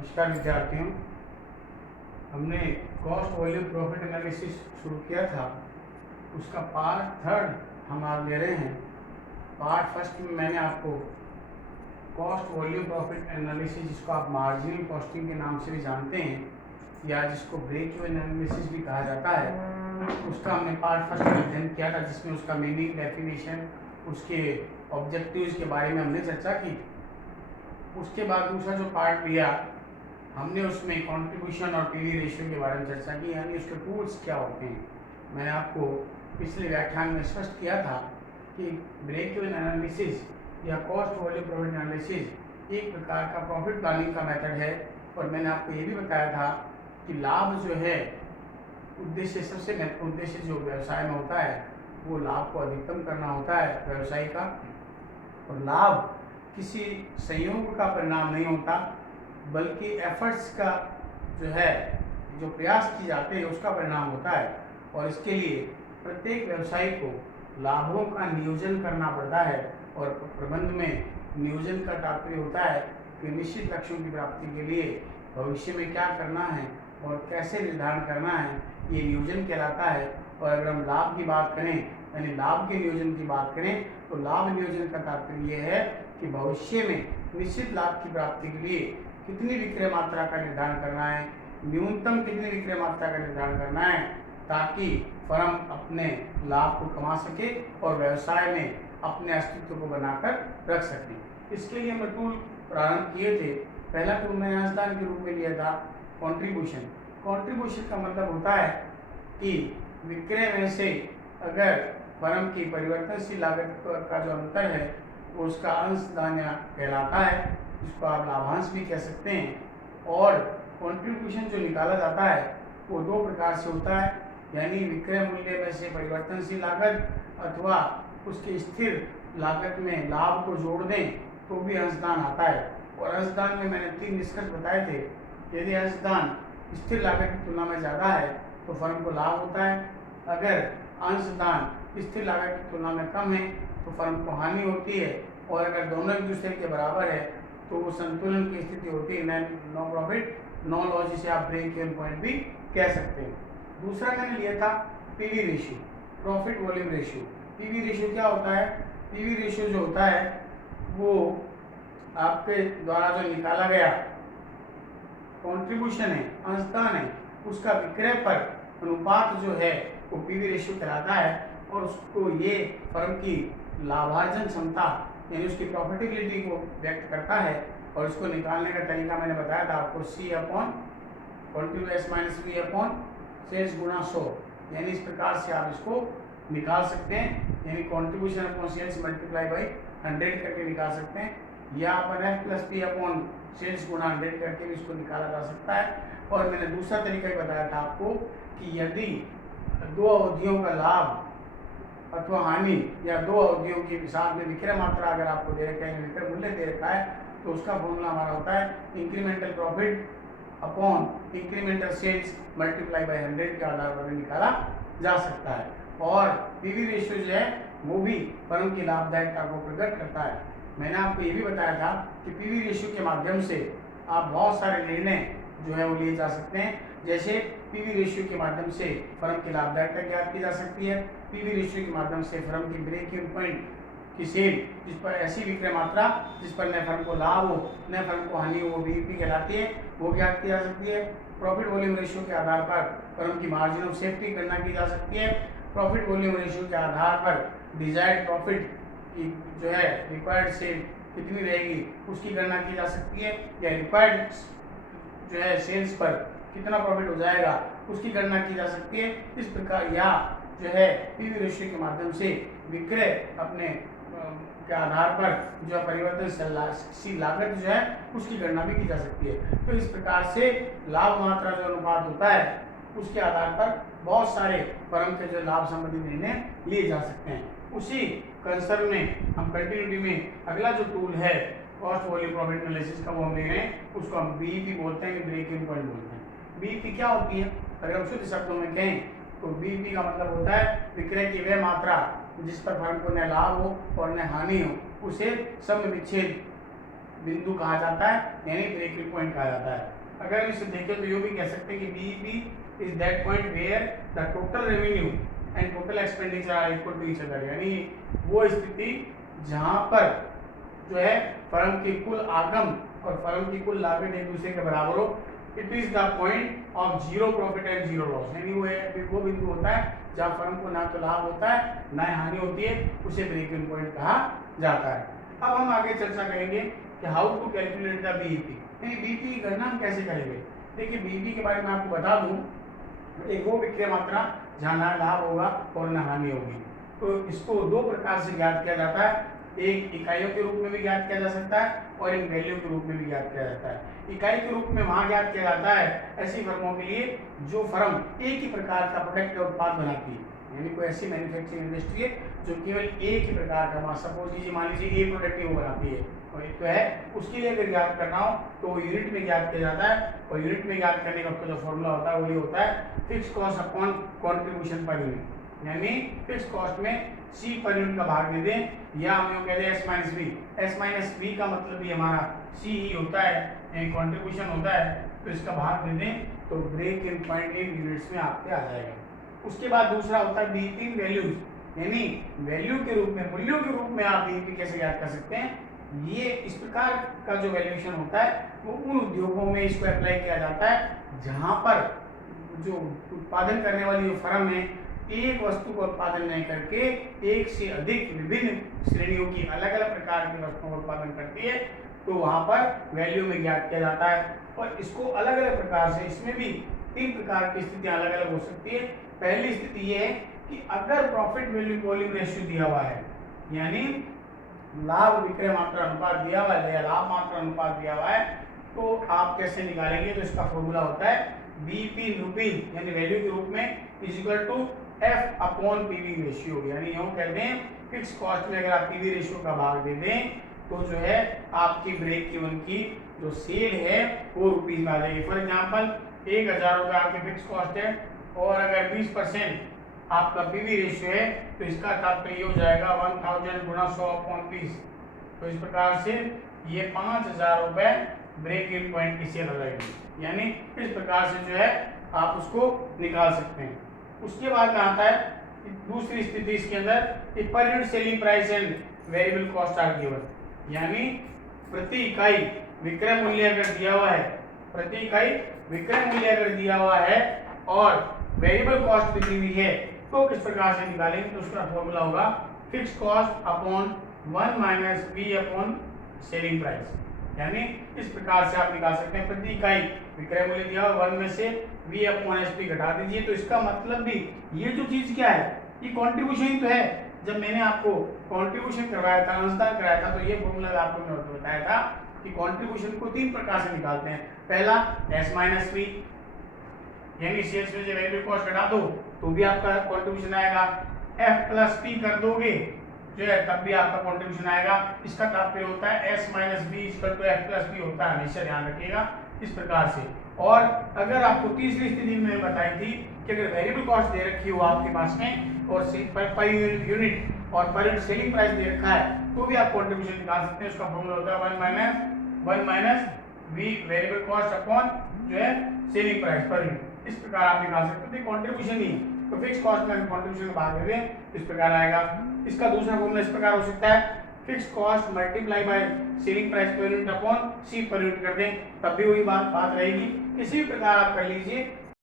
नमस्कार विद्यार्थियों। हमने कॉस्ट वॉल्यूम प्रॉफिट एनालिसिस शुरू किया था, उसका पार्ट थर्ड हम आज ले रहे हैं। पार्ट फर्स्ट में मैंने आपको कॉस्ट वॉल्यूम प्रॉफिट एनालिसिस, जिसको आप मार्जिनल कॉस्टिंग के नाम से भी जानते हैं या जिसको ब्रेक इवन एनालिसिस भी कहा जाता है, उसका हमने पार्ट फर्स्ट में अध्ययन किया था, जिसमें उसका मीनिंग, डेफिनेशन, उसके ऑब्जेक्टिव्स के बारे में हमने चर्चा की। उसके बाद दूसरा जो पार्ट लिया हमने, उसमें कंट्रीब्यूशन और पीवी रेशियो के बारे में चर्चा की, यानी उसके टूल्स क्या होते हैं। मैंने आपको पिछले व्याख्यान में स्पष्ट किया था कि ब्रेक इवन एनालिसिस या कॉस्ट वॉल्यूम प्रॉफिट एनालिसिस एक प्रकार का प्रॉफिट प्लानिंग का मेथड है। और मैंने आपको ये भी बताया था कि लाभ जो है उद्देश्य, सबसे महत्वपूर्ण उद्देश्य जो व्यवसाय में होता है वो लाभ को अधिकतम करना होता है व्यवसाय का। और लाभ किसी संयोग का परिणाम नहीं होता, बल्कि एफर्ट्स का जो प्रयास किए जाते हैं उसका परिणाम होता है। और इसके लिए प्रत्येक व्यवसायी को लाभों का नियोजन करना पड़ता है। और प्रबंध में नियोजन का तात्पर्य होता है कि निश्चित लक्ष्यों की प्राप्ति के लिए भविष्य में क्या करना है और कैसे निर्धारण करना है, ये नियोजन कहलाता है। और अगर हम लाभ की बात करें, यानी लाभ के नियोजन की बात करें, तो लाभ नियोजन का तात्पर्य ये है कि भविष्य में निश्चित लाभ की प्राप्ति के लिए कितनी विक्रय मात्रा का निर्धारण करना है, न्यूनतम कितनी विक्रय मात्रा का निर्धारण करना है, ताकि फर्म अपने लाभ को कमा सके और व्यवसाय में अपने अस्तित्व को बनाकर रख सके। इसके लिए हमने टूल प्रारंभ किए थे। पहला टूल मैंने अंशदान के रूप में लिया था कंट्रीब्यूशन। कंट्रीब्यूशन का मतलब होता है कि विक्रय में से अगर फर्म की परिवर्तनशील लागत का जो अंतर है वो उसका अंशदान कहलाता है, जिसको आप लाभांश भी कह सकते हैं। और कंट्रीब्यूशन जो निकाला जाता है वो दो प्रकार से होता है, यानी विक्रय मूल्य में से परिवर्तनशील लागत अथवा उसके स्थिर लागत में लाभ को जोड़ दें तो भी अंशदान आता है। और अंशदान में मैंने 3 निष्कर्ष बताए थे। यदि अंशदान स्थिर लागत की तुलना में ज़्यादा है तो फर्म को लाभ होता है, अगर अंशदान स्थिर लागत की तुलना में कम है तो फर्म को हानि होती है, और अगर दोनों एक दूसरे के बराबर है तो वो संतुलन की स्थिति होती है, नो प्रॉफिट नो लॉस, जिसे आप ब्रेक इवन पॉइंट भी कह सकते हैं। दूसरा मैंने लिया था PV ratio, profit volume ratio. PV ratio क्या होता है? पीवी रेशियो जो होता है वो आपके द्वारा जो निकाला गया कंट्रीब्यूशन है, अंशदान है, उसका विक्रय पर अनुपात जो है वो पीवी रेशियो कहलाता है। और उसको ये फर्म की लाभार्जन क्षमता यानी उसकी प्रॉफिटेबिलिटी को व्यक्त करता है। और इसको निकालने का तरीका मैंने बताया था आपको, C upon contribution minus V upon sales गुणा 100, यानी इस प्रकार से आप इसको निकाल सकते हैं, यानी contribution upon sales multiply by 100 करके निकाल सकते हैं, या अपन F plus P upon sales गुणा 100 करके भी इसको निकाला जा सकता है। और मैंने दूसरा तरीका भी बताया था आपको कि यदि दो अवधियों का लाभ अथवा हानि या दो अवधियों के साथ में विक्रय मात्रा अगर आपको दे रखा है, विक्रय मूल्य दे रखा है, तो उसका फॉर्मूला हमारा होता है incremental profit upon incremental sales multiply by 100 के आधार पर भी निकाला जा सकता है। और पीवी रेशियो जो है वो भी फर्म की लाभदायकता को प्रकट करता है। मैंने आपको ये भी बताया था कि पीवी रेशियो के माध्यम से आप बहुत सारे निर्णय जो है वो लिए जा सकते हैं। जैसे पीवी रेशियो के माध्यम से फर्म की लाभदायकता ज्ञात की जा सकती है, पीवी रेशियो के माध्यम से फर्म की ब्रेक इवन पॉइंट की सेल, जिस पर ऐसी विक्रय मात्रा जिस पर न फर्म को लाभ हो न फर्म को हानि हो, वो बीईपी कहलाती है, वो ज्ञात की जा सकती है। प्रॉफिट वॉल्यूम रेशियो के आधार पर फर्म की मार्जिन ऑफ सेफ्टी की गणना की जा सकती है। प्रॉफिट वॉल्यूम रेशियो के आधार पर डिजायर्ड प्रॉफिट की जो है रिक्वायर्ड सेल कितनी रहेगी उसकी गणना की जा सकती है, या रिक्वायर्ड जो है सेल्स पर कितना प्रॉफिट हो जाएगा उसकी गणना की जा सकती है। इस प्रकार या जो है पीवी रेशियो के माध्यम से विक्रय अपने के आधार पर जो है परिवर्तनशील लागत जो है उसकी गणना भी की जा सकती है। तो इस प्रकार से लाभ मात्रा जो अनुपात होता है उसके आधार पर बहुत सारे फर्म के जो लाभ संबंधी निर्णय लिए जा सकते हैं। उसी कंसर्न में हम कंटिन्यूटी में अगला जो टूल है कॉस्ट वॉल्यूम प्रॉफिट एनालिसिस का वो हम ले रहे हैं, उसको हम बीईपी बोलते हैं, ब्रेक इवन पॉइंट बोलते हैं। बीईपी क्या होती है? अगर हम शुद्ध शब्दों में कहें तो बीईपी का मतलब होता है विक्रय की वह मात्रा जिस पर फर्म को न लाभ हो और न हानि हो, उसे सम विच्छेद बिंदु कहा जाता है, यानी ब्रेक इवन पॉइंट कहा जाता है। अगर इसे देखें तो ये भी कह सकते हैं कि BEP is that point where the total revenue and total expenditure are equal to each other, यानी वो स्थिति जहां पर जो है फर्म की कुल आगम और फर्म की कुल लागत एक दूसरे के बराबर हो। It is the point of zero profit and zero loss, यानी वो बिंदु होता है जहाँ फर्म को ना तो लाभ होता है ना हानि होती है, उसे ब्रेक इवन पॉइंट कहा जाता है। अब हम आगे चर्चा करेंगे कि how to calculate the BEP, यानी बीईपी की गणना हम कैसे करेंगे। देखिए बीईपी के बारे में आपको बता दूं, एक वो विक्रय मात्रा जहाँ ना लाभ होगा और ना हानि होगी। तो इसको दो प्रकार से ज्ञात किया जाता है, एक इकाइयों के रूप में भी ज्ञात किया जा सकता है और एक वैल्यू के रूप में भी ज्ञात किया जाता है। इकाई के रूप में वहाँ ज्ञात किया जाता है ऐसी फर्मों के लिए जो फर्म एक ही प्रकार का प्रोडक्ट या उत्पाद बनाती है, यानी कोई ऐसी मैन्युफैक्चरिंग इंडस्ट्री है जो केवल एक ही प्रकार का, सपोज कीजिए मान लीजिए एक प्रोडक्ट ही वो बनाती है और एक तो है, उसके लिए अगर ज्ञात करना हो तो यूनिट में ज्ञात किया जाता है। और यूनिट में ज्ञात करने का जो फॉर्मूला होता है वही होता है fix cost upon contribution per unit, यानी फिक्स कॉस्ट में सी पर यूनिट का भाग दे दें या हम यूँ कह दें S minus B. S minus B का मतलब भी हमारा सी ही होता है, कॉन्ट्रीब्यूशन होता है, तो इसका भाग दे दें तो break even point in units में आपके आ जाएगा। उसके बाद दूसरा होता है बीईपी वैल्यूज, यानी वैल्यू के रूप में, मूल्यों के रूप में आप बीईपी कैसे ज्ञात कर सकते हैं। ये इस प्रकार का जो वैल्यूएशन होता है वो उन उद्योगों में इसको अप्लाई किया जाता है जहाँ पर जो उत्पादन करने वाली जो फर्म है एक वस्तु का उत्पादन नहीं करके एक से अधिक विभिन्न श्रेणियों की अलग अलग प्रकार की वस्तुओं का उत्पादन करती है, तो वहाँ पर वैल्यू में ज्ञात किया जाता है। और इसको अलग अलग प्रकार से, इसमें भी तीन प्रकार की स्थितियाँ अलग अलग हो सकती है। पहली स्थिति ये है कि अगर प्रॉफिट वैल्यू वॉल्यूम रेशियो दिया हुआ है, यानी लाभ विक्रय मात्रा अनुपात दिया हुआ है या लाभ मात्रा अनुपात दिया हुआ है, तो आप कैसे निकालेंगे। तो इसका फॉर्मूला होता है बीपी रूपी, यानी वैल्यू के रूप में is equal to F upon PV ratio, यानी यूँ कह दें फिक्स कॉस्ट में अगर आप पीवी रेशियो का भाग दे दें तो जो है आपकी ब्रेक इवन की जो सेल है वो रुपीज में आ जाएगी। फॉर एग्जाम्पल 1000 रुपये आपके फिक्स कॉस्ट है और अगर 20% आपका पीवी रेशियो है तो इसका तात्पर्य हो जाएगा 1000 गुणा 100/20। तो इस प्रकार से ये 5000 रुपये ब्रेक इवन पॉइंट की सेल हो जाएगी, यानी इस प्रकार से जो है आप उसको निकाल सकते हैं। उसके बाद में आता है दूसरी स्थिति इसके अंदर कि पर unit selling price and variable cost are given, यानी प्रति इकाई विक्रय मूल्य अगर दिया हुआ है, प्रति इकाई विक्रय मूल्य अगर दिया हुआ है और वेरिएबल कॉस्ट भी दी हुई है, तो किस प्रकार से निकालेंगे। तो उसका फॉर्मूला होगा fix cost upon 1 minus B upon selling price, यानी इस प्रकार से आप निकाल सकते हैं। प्रति इकाई विक्रय मूल्य दिया हुआ 1 में से v अपॉन एस पी घटा दीजिए, तो इसका मतलब भी ये जो चीज क्या है, ये कॉन्ट्रीब्यूशन तो है। जब मैंने आपको कॉन्ट्रीब्यूशन करवाया था, अंशदान कराया था, तो ये फॉर्मूला आपको मैंने बताया था कि कॉन्ट्रीब्यूशन को तीन प्रकार से निकालते हैं। पहला एस माइनस पी, यानी सेल्स में से वेरिएबल कॉस्ट घटा दो तो भी आपका कॉन्ट्रीब्यूशन आएगा। एफ प्लस पी कर दोगे जो है तब भी आपका कॉन्ट्रीब्यूशन आएगा। इसका तात्पर्य होता है S minus B equal to F plus P होता है, हमेशा ध्यान रखिएगा इस प्रकार से। और अगर आपको तीसरी स्थिति में बताई थी कि अगर वेरिएबल कॉस्ट दे रखी हो आपके पास में और पर यूनिट और पर यूनिट सेलिंग प्राइस दे रखा है, तो भी आप कॉन्ट्रीब्यूशन निकाल सकते हैं। उसका फॉर्मूला होता है 1 minus V variable cost upon जो है सेलिंग प्राइस पर यूनिट। इस प्रकार आप निकाल सकते हैं। कॉन्ट्रीब्यूशन ही तो फिक्स कॉस्ट में कॉन्ट्रीब्यूशन का भाग दे दें, इस प्रकार आएगा। इसका दूसरा फॉर्मूला इस प्रकार हो सकता है fix cost multiply by selling price per unit upon C per unit कर दें, तब भी वही बात रहेगी। किसी भी प्रकार आप कर लीजिए,